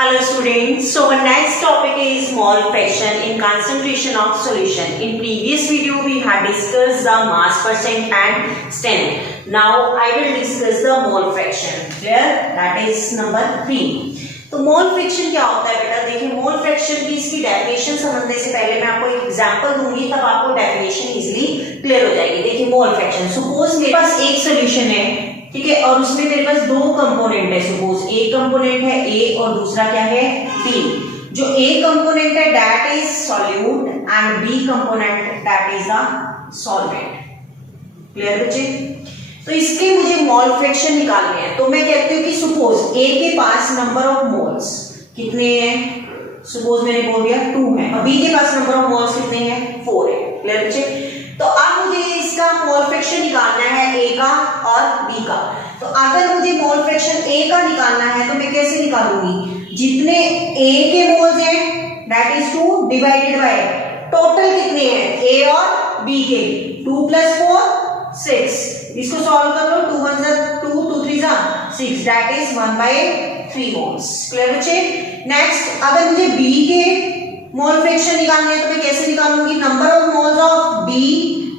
Hello students, so our next topic is mole fraction in concentration of solution. In previous video we had discussed the mass percent and strength. Now I will discuss the mole fraction. Clear? That is number 3. तो mole fraction क्या होता है बेटा? देखिए mole fraction की इसकी definition समझने से पहले मैं आपको एक एग्जांपल दूंगी, तब आपको डेफिनेशन इजीली क्लियर हो जाएगी. देखिए मोल फ्रैक्शन, सपोज मेरे पास एक सॉल्यूशन है, ठीक है, और उसमें मेरे पास दो कंपोनेंट है. सपोज एक कंपोनेंट है ए और दूसरा क्या है बी. जो ए कंपोनेंट है that is solute and B component that is the solvent. Clear बच्चे? तो इसके मुझे मोल फ्रैक्शन निकालने हैं. तो मैं कहती हूँ कि सपोज ए के पास नंबर ऑफ मोल्स कितने हैं? सपोज मैंने बोल दिया 2 है, और बी के पास नंबर ऑफ मोल्स कितने हैं? 4 है. क्लियर बच्चे? तो अब मुझे इसका मोल फ्रैक्शन निकालना है ए का और बी का. तो अगर मुझे मोल फ्रैक्शन ए का निकालना है तो मैं कैसे निकालूंगी? जितने ए के मोल्स हैं that is 2 divided by total कितने हैं ए और बी के. 2 + 4 6. इसको सॉल्व कर लो. 2 × 1 = 2, 2 × 3 = 6. That is 1/3 moles. क्लियर बच्चे? नेक्स्ट अगर मुझे बी के मोल फ्रैक्शन निकालने हैं तो मैं कैसे निकालूंगी? Number of moles of B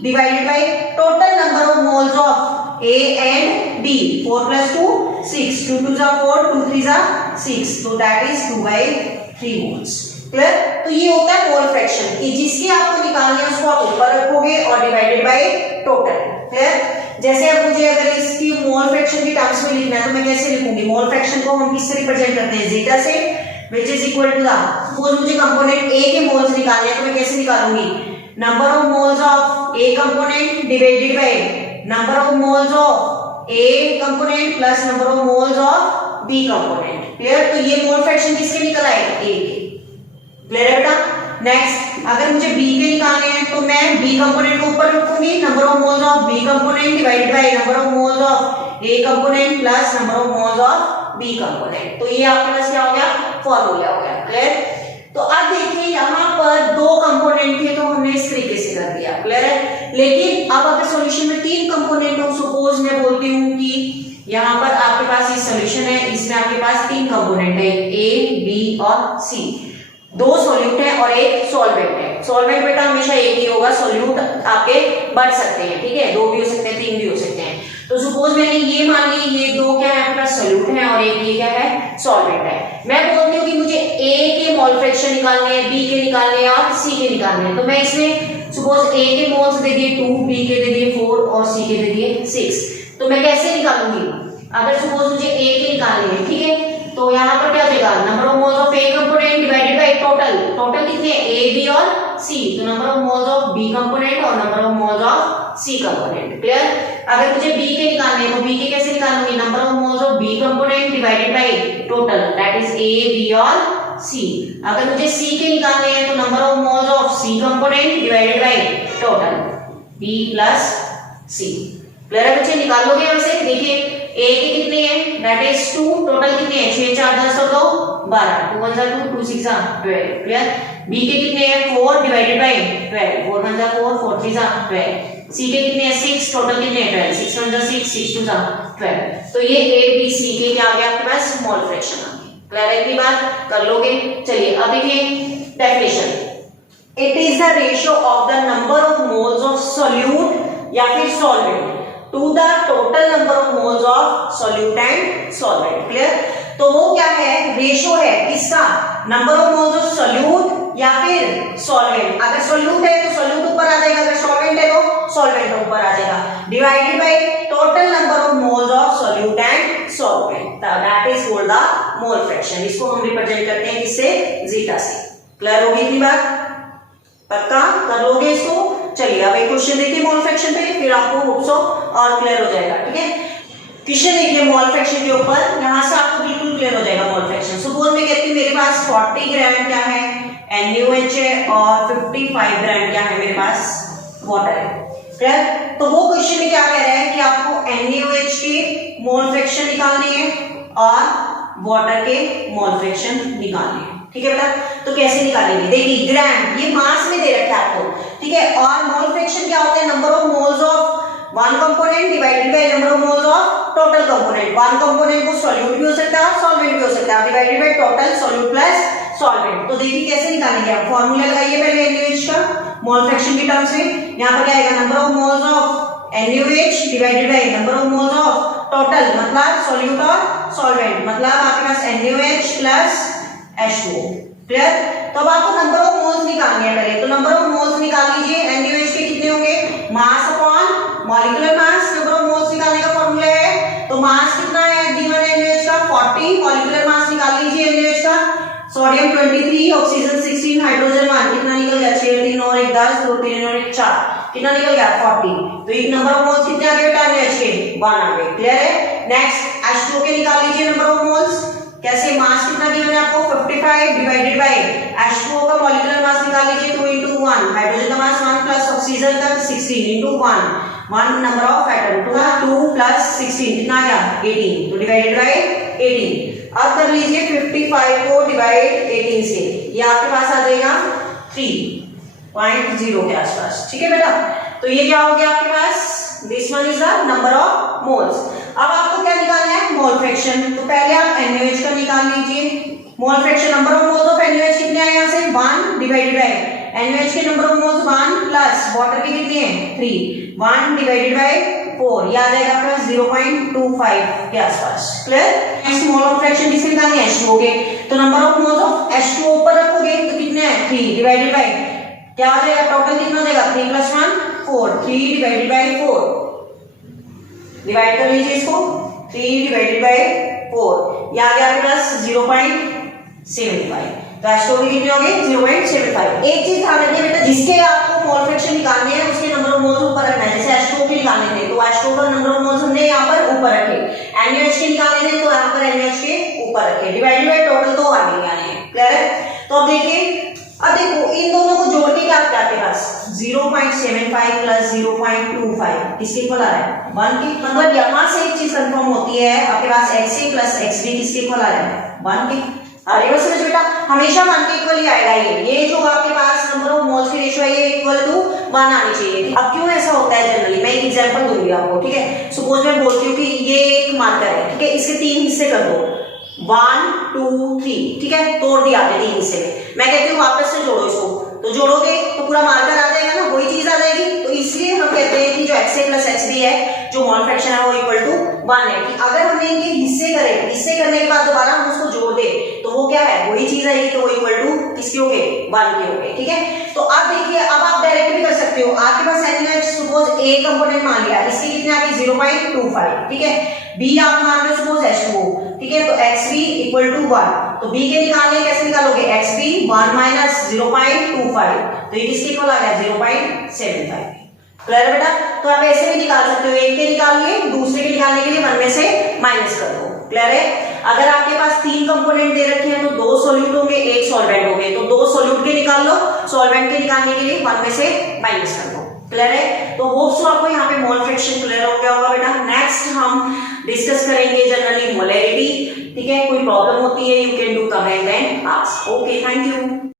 divided by total number of moles of A and B. 4 + 2 6. 2 × 2 = 4, 2 × 3 = 6. तो दैट इज 2/3 मोल्स. क्लियर? तो ये होता है मोल फ्रैक्शन कि जिसकी आपको निकालनी है उसको आप ऊपर रखोगे और डिवाइडेड बाय टोटल. क्लियर? जैसे अब मुझे अगर इसकी मोल फ्रैक्शन की टर्म्स में लिखना है तो मैं कैसे लिखूंगी? मोल फ्रैक्शन को हम किससे रिप्रेजेंट करते हैं? जीटा से, which is equal to the, suppose मुझे कंपोनेंट ए के मोल्स निकालने हैं तो मैं कैसे निकालूंगी? Number of moles of A component divided by number of moles of A component plus number of moles of B component. Clear? तो ये मोल फ्रैक्शन किसके निकल आएगा? ए के. क्लियर है बेटा? नेक्स्ट अगर मुझे बी के निकालने हैं तो मैं बी कंपोनेंट को ऊपर रखूंगी. Number of moles of B component divided by number of moles of A component plus number of moles of B component. तो ये आपके पास क्या हो गया? फॉर्मूला हो गया. क्लियर? तो अब देखिए यहाँ पर दो कंपोनेंट थे तो हमने इस तरीके से कर दिया. क्लियर है? लेकिन अब अगर सॉल्यूशन में 3 कंपोनेंट हो, सपोज मैं बोलती हूँ कि यहाँ पर आपके पास ये सॉल्यूशन है, इसमें आपके पास 3 कंपोनेंट है ए बी और सी. 2 सॉल्यूट है और एक सॉल्वेंट है. सॉल्वेंट बेटा हमेशा एक ही होगा, सॉल्यूट आपके बढ़ सकते हैं. ठीक है, 2 भी हो सकते हैं, 3 भी हो सकते हैं. तो सपोज मैंने ये मान ली ये 2 क्या है आपके पास? सॉल्यूट है और एक ये क्या है? सॉल्वेंट है. मैं बोलती हूँ कि मुझे ए के मोल फ्रैक्शन निकालने हैं, बी के निकालने हैं और सी के निकालने हैं. तो मैं इसमें सपोज ए के मोल्स दे दिए 2, बी के दे दिए 4 और सी के दे दिए 6. तो मैं कैसे निकालूंगी? अगर सपोज मुझे ए के निकालने हैं, ठीक है, तो यहाँ पर क्या हो जाएगा? Number of moles of A component divided by total. Total कितने हैं? ए बी और सी. तो number of moles of B component और number of moles of C component. Clear? अगर मुझे बी के निकालने हैं तो बी के कैसे निकालूंगी? Number of moles of B component divided by total that is A B और सी. अगर मुझे सी के निकालने हैं तो number of moles of C component divided by total B plus C. Clear है बच्चे? निकालोगे वैसे. देखिए ए के कितने हैं? That is 2. टोटल कितने हैं? 6 4 10 और 2 12. 2 × 1 = 2, 2 × 6 = 12. क्लियर? बी के कितने हैं? 4 डिवाइडेड बाय 12. 4 × 1 = 4, 4 × 3 = 12. सी के कितने हैं? 6. टोटल कितने हैं? 12. 6 × 1 = 6, 6 × 2 = 12. तो ये ए बी सी के क्या आ गया आपके पास? मोल फ्रैक्शन आ गया. क्लियर है? इतनी बात कर लोगे. चलिए अब देखिए definition. It is the ratio of the number of moles of solute या फिर solvent to the total number of moles of solute and solvent. Clear? तो वो क्या है? रेशो है किसका? Number of moles of solute या फिर सॉल्वेंट. अगर सॉल्यूट है तो सॉल्यूट ऊपर आ जाएगा, अगर सॉल्वेंट है तो सॉल्वेंट ऊपर आ जाएगा. Divided by total number of moles of solute and solvent. That is called the mole fraction. इसको हम रिप्रेजेंट करते हैं किससे? जीटा से. क्लियर होगी इतनी बात? पक्का कर लोगे इसको. चलिए अब एक क्वेश्चन देखिए मोल फ्रैक्शन पे, फिर आपको होप्स और क्लियर हो जाएगा. ठीक है, क्वेश्चन देखिए मोल फ्रैक्शन के ऊपर. यहां से आपको बिल्कुल क्लियर हो जाएगा मोल फ्रैक्शन. सपोज मैं कहती हूं मेरे पास 40 ग्राम क्या है? NaOH है और 55 ग्राम क्या है मेरे पास? वाटर है. क्लियर? तो वो क्वेश्चन में क्या कह रहा है कि आपको NaOH के मोल फ्रैक्शन निकालने हैं और वाटर के मोल फ्रैक्शन निकालने हैं. ठीक है बेटा? तो कैसे निकालेंगे? देखिए ग्राम ये मास में दे रखा है आपको. ठीक है, और मोल फ्रैक्शन क्या होता है? Number of moles of one component divided by number of moles of total component. One component को सॉल्यूट भी हो सकता है, सॉल्वेंट भी हो सकता है, divided by total solute plus solvent. तो देखिए कैसे निकालेंगे आप, फॉर्मूला लगाइए पहले NaOH का मोल फ्रैक्शन की टर्म्स में। यहाँ पर क्या आएगा, number of moles of NaOH divided by number of moles of total, मतलब सॉल्यूट और सॉल्वेंट, मतलब आपके पास NaOH प्लस H2O। क्लियर? तो अब आपको नंबर ऑफ मोल्स निकालने हैं पहले, तो नंबर ऑफ मोल्स निकाल लीजिए। NaOH के कितने होंगे, mass upon molecular mass. Number of moles निकालने का फॉर्मूला है, तो मास कितना है गिवन NaOH का 40, मॉलिक्यूलर मास निकाल लीजिए NaOH का, सोडियम 23, ऑक्सीजन 16, हाइड्रोजन 1, कितना निकल गया 6 3 और 1 10, 2 3 और 1 4, कितना निकल गया 40। तो एक नंबर ऑफ मोल्स कितने आ गए बेटा NaOH के 1 आ गए। क्लियर है? नेक्स्ट H2O के निकाल लीजिए नंबर ऑफ मोल्स। कैसे, मास कितना गिवन है आपको 55 डिवाइडेड बाय H2O का मॉलिक्यूलर मास निकाल लीजिए 2 into 1, हाइड्रोजन का मास 1 प्लस ऑक्सीजन का 16 into 1 number of atom 2 plus 16 कितना आ गया 18, तो डिवाइडेड बाय 18। अब कर लीजिए 55 को डिवाइड 18 से, ये आपके पास आ जाएगा 3.0 के आसपास। ठीक है बेटा, तो ये क्या हो गया आपके पास, this one is the number of moles. अब आपको क्या निकालना है, मोल फ्रैक्शन। तो पहले आप NaOH का निकाल लीजिए mole fraction. Number of moles of NaOH कितने आए यहाँ से 1 डिवाइडेड बाय NaOH के number of moles 1 plus water के कितने हैं 3, 1 डिवाइडेड बाय 4, ये आ जाएगा आपका 0.25 के आसपास। Clear? Next mole of fraction किसके निकालनी है, H2O के। तो number of moles of H2O ऊपर रखोगे तो कितने हैं 3 डिवाइडेड बाय, क्या आ जाएगा टोटल कितना हो जाएगा 3 + 1 4, 3 डिवाइडेड बाय 4, डिवाइड कर लीजिए इसको, 3 डिवाइडेड बाय 4, ये आ गया आपके पास 0.75। तो H2O के कितने हो गए 0.75। एक चीज ध्यान रखिए बेटा, जिसके आपको मोल फ्रैक्शन निकालने हैं उसके नंबर ऑफ मोल्स ऊपर रखना है। जैसे H2O के निकालने थे तो H2O का नंबर ऑफ मोल्स हमने यहाँ पर ऊपर रखे, NaOH के निकालने थे तो यहाँ पर NaOH के ऊपर रखे, डिवाइडेड बाय टोटल तो आगे नहीं आने हैं। क्लियर है? तो अब देखिए, अब देखो इन दोनों को जोड़ के क्या आता है आपके पास 0.75 प्लस 0.25 किसके इक्वल आ रहा है 1 के। मतलब यहाँ से एक चीज कंफर्म होती है आपके पास XA प्लस XB किसके इक्वल आ रहा है 1 के। अरे बस समझ बेटा, हमेशा 1 के इक्वल ही आएगा। ये जो आपके पास नंबर ऑफ मोल्स की रेशियो है ये इक्वल टू 1 आनी चाहिए। अब क्यों ऐसा होता है जनरली, मैं एक एग्जांपल दूंगी आपको। ठीक है, सपोज मैं बोलती हूँ कि ये एक मार्कर है, ठीक है, इसके 3 हिस्से कर दो 1 2 3, ठीक है, तोड़ दिया आपने 3 हिस्से में। मैं कहती हूँ वापस से जोड़ो इसको, तो जोड़ोगे तो पूरा मार्कर आ जाएगा ना, वही चीज आ जाएगी। तो इसलिए हम कहते हैं कि जो XA प्लस XB है, जो मोल फ्रैक्शन है वो इक्वल टू 1 है। कि अगर हमने इनके हिस्से करे, हिस्से करने के बाद दोबारा हम उसको जोड़ दे तो वो क्या है, वही चीज आएगी, तो वो इक्वल टू किसके हो गए 1 के हो गए। ठीक है, तो अब देखिए, अब आप डायरेक्ट भी कर सकते हो। आपके पास NaOH सपोज A कंपोनेंट मान लिया, इसकी कितने आ गई 0.25, ठीक है। B आप मान रहे हो सपोज H2O, ठीक है, तो XB इक्वल टू 1, तो B के निकालने कैसे निकालोगे, XB 1 माइनस 0.25, तो ये किसके इक्वल आ गया 0.75। क्लियर बेटा? तो आप ऐसे भी निकाल सकते हो, एक के निकाल लिए दूसरे के निकालने के लिए 1 में से माइनस कर दो। क्लियर है? अगर आपके पास 3 कंपोनेंट दे रखे हैं तो 2 सॉल्यूट होंगे 1 सॉल्वेंट होंगे, तो 2 सॉल्यूट के निकाल लो, सॉल्वेंट के निकालने के लिए 1 में से माइनस कर दो। क्लियर है? तो होप्स आपको यहाँ पे मोल फ्रैक्शन क्लियर हो गया होगा बेटा। नेक्स्ट हम डिस्कस करेंगे जनरली मोलैरिटी। ठीक है, कोई प्रॉब्लम होती है you can do comment and ask. Okay, thank you.